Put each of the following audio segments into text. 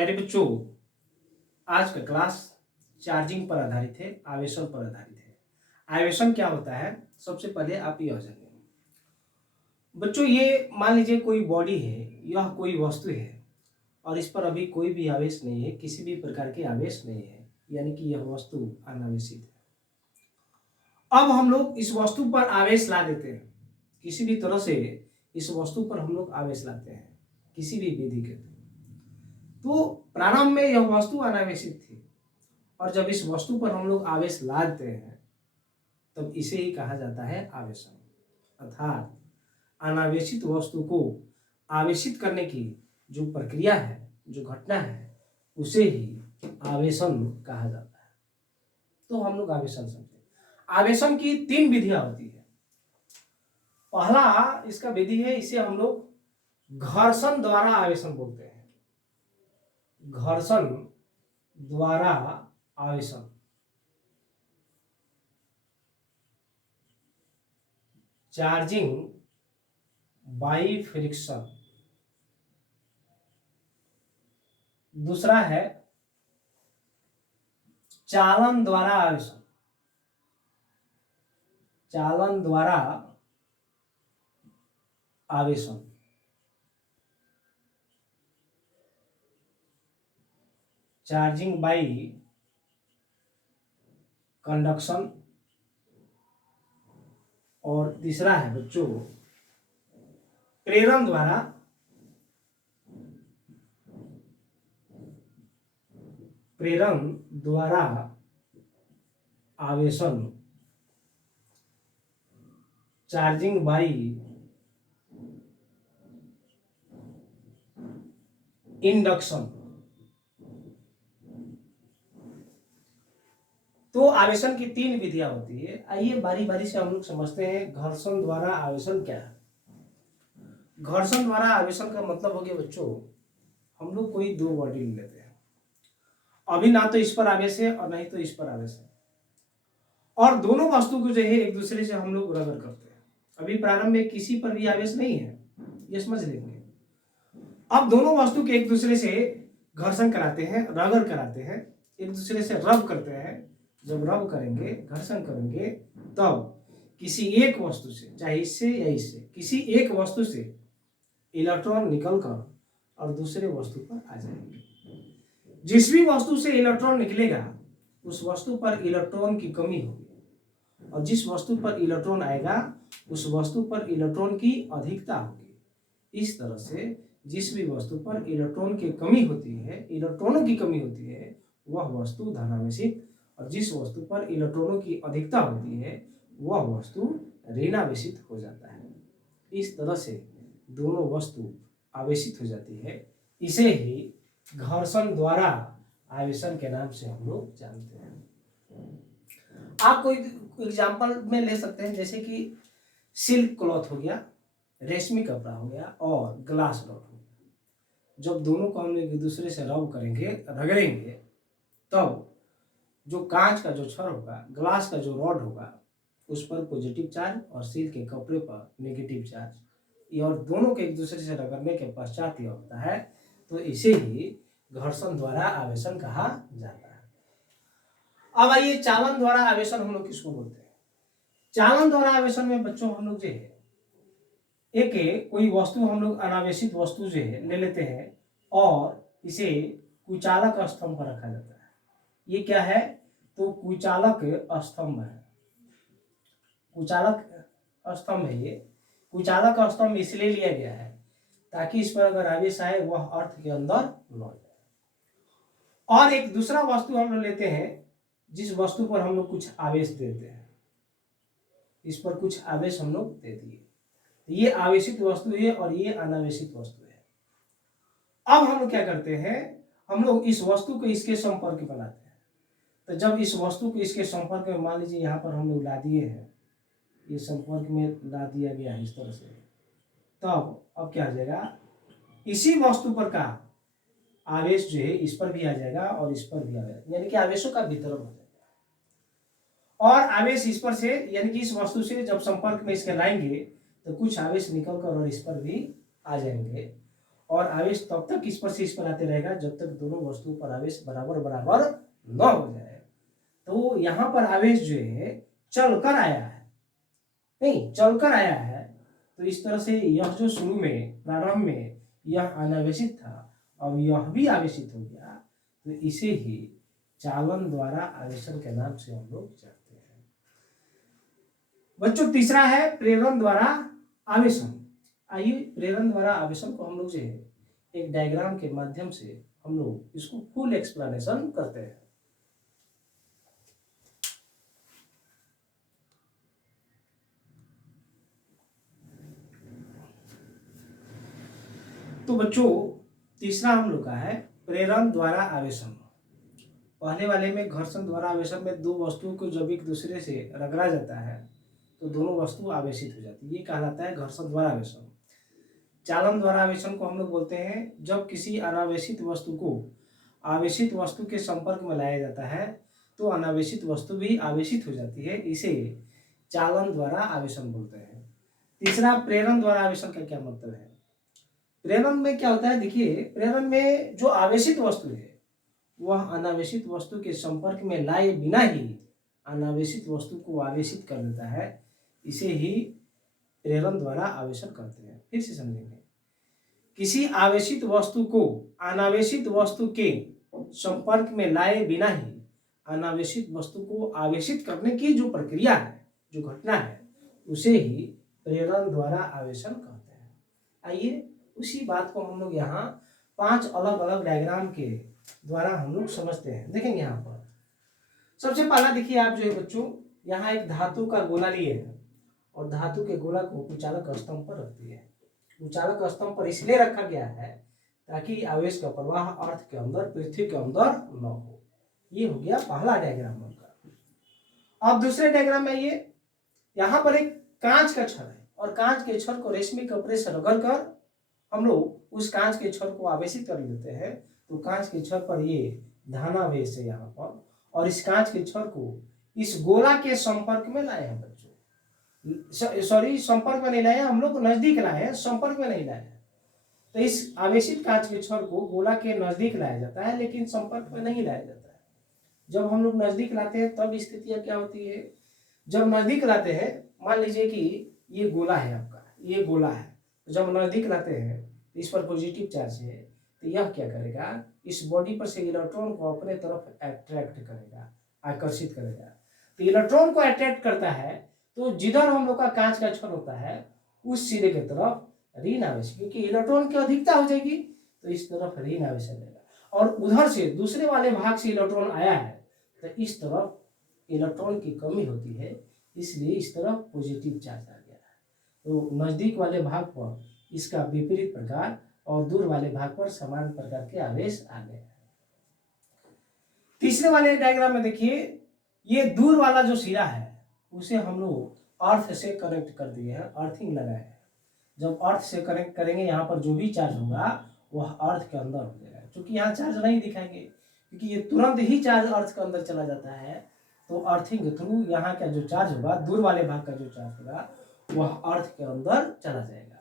प्यारे बच्चों, आज का क्लास चार्जिंग पर आधारित है, आवेशन पर आधारित है। आवेशन क्या होता है, सबसे पहले आप यह जानिए। बच्चों, ये मान लीजिए कोई बॉडी है, यह कोई वस्तु है और इस पर अभी कोई भी आवेश नहीं है, किसी भी प्रकार के आवेश नहीं है, यानी कि यह वस्तु अनावेशित है। अब हम लोग इस वस्तु पर आवेश ला देते हैं, किसी भी तरह से इस वस्तु पर हम लोग आवेश लाते हैं, किसी भी विधि के। तो प्रारंभ में यह वस्तु अनावेशित थी और जब इस वस्तु पर हम लोग आवेश लाते हैं तब इसे ही कहा जाता है आवेशन। अर्थात अनावेशित वस्तु को आवेशित करने की जो प्रक्रिया है, जो घटना है, उसे ही आवेशन कहा जाता है। तो हम लोग आवेशन समझे। आवेशन की 3 विधियां होती है। पहला इसका विधि है, इसे हम लोग घर्षण द्वारा आवेशन बोलते हैं। घर्षण द्वारा आवेशन। Charging by friction. दूसरा है चालन द्वारा आवेशन। चालन द्वारा आवेशन। Charging by conduction. और तीसरा है बच्चों प्रेरण द्वारा आवेशन। Charging by induction. तो आवेशन की 3 विधियां होती है। आइए बारी बारी से हम लोग समझते हैं घर्षण द्वारा आवेशन क्या है। घर्षण द्वारा आवेशन का मतलब हो गया बच्चों, हम लोग कोई 2 बॉडी ले लेते हैं, अभी ना तो इस पर आवेश है और ना ही तो इस पर आवेश है, और दोनों वस्तु को जो है एक दूसरे से हम लोग रगड़ करते हैं। अभी प्रारंभ में किसी पर भी आवेश नहीं है, ये समझ लेंगे। अब दोनों वस्तु के एक दूसरे से घर्षण कराते हैं, रगड़ कराते हैं, एक दूसरे से रब करते हैं। जब रब करेंगे, घर्षण करेंगे, तब किसी एक वस्तु से, चाहे इससे या इससे, किसी एक वस्तु से इलेक्ट्रॉन निकलकर और दूसरे वस्तु पर आ जाएंगे। जिस भी वस्तु से इलेक्ट्रॉन निकलेगा उस वस्तु पर इलेक्ट्रॉन की कमी होगी, और जिस वस्तु पर इलेक्ट्रॉन आएगा उस वस्तु पर इलेक्ट्रॉन की अधिकता होगी। इस तरह से जिस भी वस्तु पर इलेक्ट्रॉन की कमी होती है, इलेक्ट्रॉनों की कमी होती है, वह वस्तु धनावेशित, और जिस वस्तु पर इलेक्ट्रॉनों की अधिकता होती है वह वस्तु ऋणावेशित हो जाता है। इस तरह से दोनों वस्तु आवेशित हो जाती है। इसे ही घर्षण द्वारा आवेशन के नाम से हम लोग जानते हैं। आप कोई एग्जाम्पल में ले सकते हैं, जैसे कि सिल्क क्लॉथ हो गया, रेशमी कपड़ा हो गया और ग्लास रॉड हो गया। जब दोनों को हम एक दूसरे से रब करेंगे, रगड़ेंगे, तब जो कांच का जो छड़ होगा, ग्लास का जो रॉड होगा, उस पर पॉजिटिव चार्ज और सिल्क के कपड़े पर नेगेटिव चार्ज, और दोनों के एक दूसरे से रगड़ने के पश्चात यह होता है। तो इसे ही घर्षण द्वारा आवेशन कहा जाता है। अब आइए चालन द्वारा आवेशन हम लोग किसको बोलते हैं। चालन द्वारा आवेशन में बच्चों हम लोग जो है एक कोई वस्तु, हम लोग अनावेशित वस्तु जो है ले लेते हैं और इसे कुचालक स्तंभ पर रखा जाता है। ये क्या है, तो कुचालक स्तंभ है। कुचालक स्तंभ है ये। कुचालक स्तंभ इसलिए लिया गया है ताकि इस पर अगर आवेश आए वह अर्थ के अंदर न जाए। और एक दूसरा वस्तु हम लोग लेते हैं जिस वस्तु पर हम लोग कुछ आवेश देते हैं, इस पर कुछ आवेश हम लोग दे दिए, ये आवेशित वस्तु है और ये अनावेशित वस्तु है। अब हम लोग क्या करते हैं, हम लोग इस वस्तु को इसके संपर्क में बनाते हैं। तो जब इस वस्तु को इसके संपर्क में, मान लीजिए यहाँ पर हम लोग ला दिए हैं, ये संपर्क में ला दिया गया है इस तरह से, तब अब क्या हो जाएगा, इसी वस्तु पर का आवेश जो है इस पर भी आ जाएगा और इस पर भी आ जाएगा, यानी कि आवेशों का वितरण हो जाएगा। और आवेश इस पर से, यानी कि इस वस्तु से जब संपर्क में इसके लाएंगे तो कुछ आवेश निकल कर और इस पर भी आ जाएंगे, और आवेश तब तक इस पर से इस पर आते रहेगा जब तक दोनों वस्तुओं पर आवेश बराबर बराबर न हो जाए। तो यहाँ पर आवेश जो है चलकर आया है, नहीं चलकर आया है, तो इस तरह से यह जो शुरू में प्रारंभ में यह अनावेशित था, अब यह भी आवेशित हो गया, तो इसे ही चालन द्वारा आवेशन के नाम से हम लोग जानते हैं। बच्चों तीसरा है प्रेरण द्वारा आवेशन। आइए प्रेरण द्वारा आवेशन को हम लोग जो है एक डायग्राम के माध्यम से हम लोग इसको फुल एक्सप्लेनेशन करते हैं। तो बच्चों तीसरा हम लोग का है प्रेरण द्वारा आवेशन। पहले वाले में घर्षण द्वारा आवेशन में दो वस्तुओं को जब एक दूसरे से रगड़ा जाता है तो दोनों वस्तु आवेशित हो जाती है, ये कहलाता है घर्षण द्वारा आवेशन। चालन द्वारा आवेशन को हम लोग बोलते हैं जब किसी अनावेशित वस्तु को आवेशित वस्तु के संपर्क में लाया जाता है तो अनावेशित वस्तु भी आवेशित हो जाती है, इसे चालन द्वारा आवेशन बोलते हैं। तीसरा प्रेरण द्वारा आवेशन का क्या मतलब है? प्रेरण में क्या होता है, देखिए प्रेरण में जो आवेशित वस्तु है वह अनावेशित वस्तु के संपर्क में लाए बिना ही अनावेशित वस्तु को आवेशित कर देता है, इसे ही प्रेरण द्वारा आवेशन करते हैं। फिर से समझेंगे, किसी आवेशित वस्तु को अनावेशित वस्तु के संपर्क में लाए बिना ही अनावेशित वस्तु को आवेशित करने की जो प्रक्रिया है, जो घटना है, उसे ही प्रेरण द्वारा आवेशन कहते हैं। आइए उसी बात को हम लोग यहाँ 5 अलग अलग डायग्राम के द्वारा हम लोग समझते हैं। देखेंगे यहाँ पर सबसे पहला देखिए आप जो है बच्चों, यहाँ एक धातु का गोला लिए हैं और धातु के गोला को उचालक स्तंभ पर रख दिए। उचालक स्तंभ पर इसलिए रखा गया है ताकि आवेश का प्रवाह अर्थ के अंदर, पृथ्वी के अंदर न हो। ये हो गया पहला डायग्राम उनका। अब दूसरे डायग्राम में ये यहाँ पर एक कांच का छड़ है और कांच के छड़ को रेशमी कपड़े से रगड़ कर हम लोग उस कांच के छड़ को आवेशित कर लेते हैं, तो कांच के छड़ पर ये धनावेश है यहाँ पर, और इस कांच के छड़ को इस गोला के संपर्क में लाए हैं बच्चों, सॉरी संपर्क में नहीं लाए, हम लोग नजदीक लाए हैं, संपर्क में नहीं लाए हैं। तो इस आवेशित कांच के छड़ को गोला के नजदीक लाया जाता है लेकिन संपर्क में नहीं लाया जाता है। जब हम लोग नजदीक लाते हैं तब स्थितियां क्या होती है, जब नजदीक लाते हैं, मान लीजिए कि ये गोला है आपका, ये गोला है, जब नजदीक लाते हैं इस पर पॉजिटिव चार्ज है, तो यह क्या करेगा, इस बॉडी पर से इलेक्ट्रॉन को अपने तरफ अट्रैक्ट करेगा, आकर्षित करेगा। तो इलेक्ट्रॉन को अट्रैक्ट करता है तो जिधर हम लोग का कांच का छड़ होता है उस सिरे की तरफ ऋण आवेश, क्योंकि इलेक्ट्रॉन की अधिकता हो जाएगी तो इस तरफ ऋण आवेश आएगा, और उधर से दूसरे वाले भाग से इलेक्ट्रॉन आया है तो इस तरफ इलेक्ट्रॉन की कमी होती है, इसलिए इस तरफ पॉजिटिव चार्ज आ गया है। तो नजदीक वाले भाग पर इसका विपरीत प्रकार और दूर वाले भाग पर समान प्रकार के आवेश आ गए। तीसरे वाले डायग्राम में देखिए, ये दूर वाला जो सिरा है उसे हम लोग अर्थ से कनेक्ट कर दिए हैं, अर्थिंग लगाए हैं। जब अर्थ से कनेक्ट करेंगे यहाँ पर जो भी चार्ज होगा वह अर्थ के अंदर हो जाएगा। क्योंकि यहाँ चार्ज नहीं दिखाएंगे क्योंकि ये तुरंत ही चार्ज अर्थ के अंदर चला जाता है, तो अर्थिंग के थ्रू यहाँ का जो चार्ज होगा, दूर वाले भाग का जो चार्ज होगा वह अर्थ के अंदर चला जाएगा।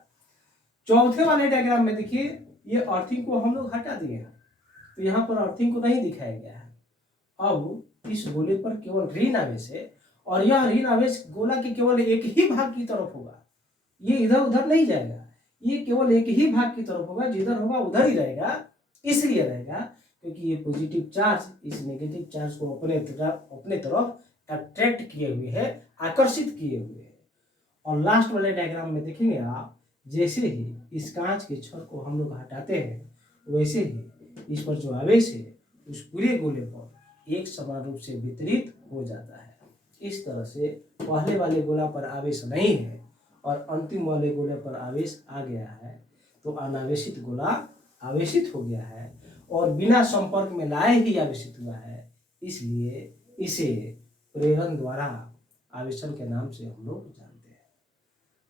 चौथे वाले डायग्राम में देखिए, ये अर्थिंग को हम लोग हटा दिए हैं तो यहाँ पर अर्थिंग को नहीं दिखाया गया है। अब इस गोले पर केवल ऋण आवेश है और यह ऋण आवेश गोला के केवल एक ही भाग की तरफ होगा, ये इधर उधर नहीं जाएगा, ये केवल एक ही भाग की तरफ होगा, जिधर होगा उधर ही रहेगा। इसलिए रहेगा क्योंकि ये पॉजिटिव चार्ज इस नेगेटिव चार्ज को अपने तरफ अट्रैक्ट किए हुए है, आकर्षित किए हुए है। और लास्ट वाले डायग्राम में देखेंगे आप, जैसे ही इस कांच के छड़ को हम लोग हटाते हैं वैसे ही इस पर जो आवेश है उस पूरे गोले पर एक समान रूप से वितरित हो जाता है। इस तरह से पहले वाले गोला पर आवेश नहीं है और अंतिम वाले गोले पर आवेश आ गया है, तो अनावेशित गोला आवेशित हो गया है और बिना संपर्क में लाए ही आवेशित हुआ है, इसलिए इसे प्रेरण द्वारा आवेशन के नाम से हम लोग जानते हैं।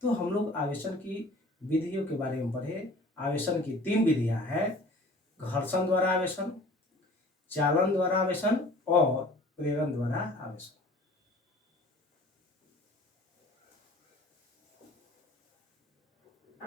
तो हम लोग आवेशन की विधियों के बारे में पढ़े। आवेशन की 3 विधियां हैं, घर्षण द्वारा आवेशन, चालन द्वारा आवेशन और प्रेरण द्वारा आवेशन।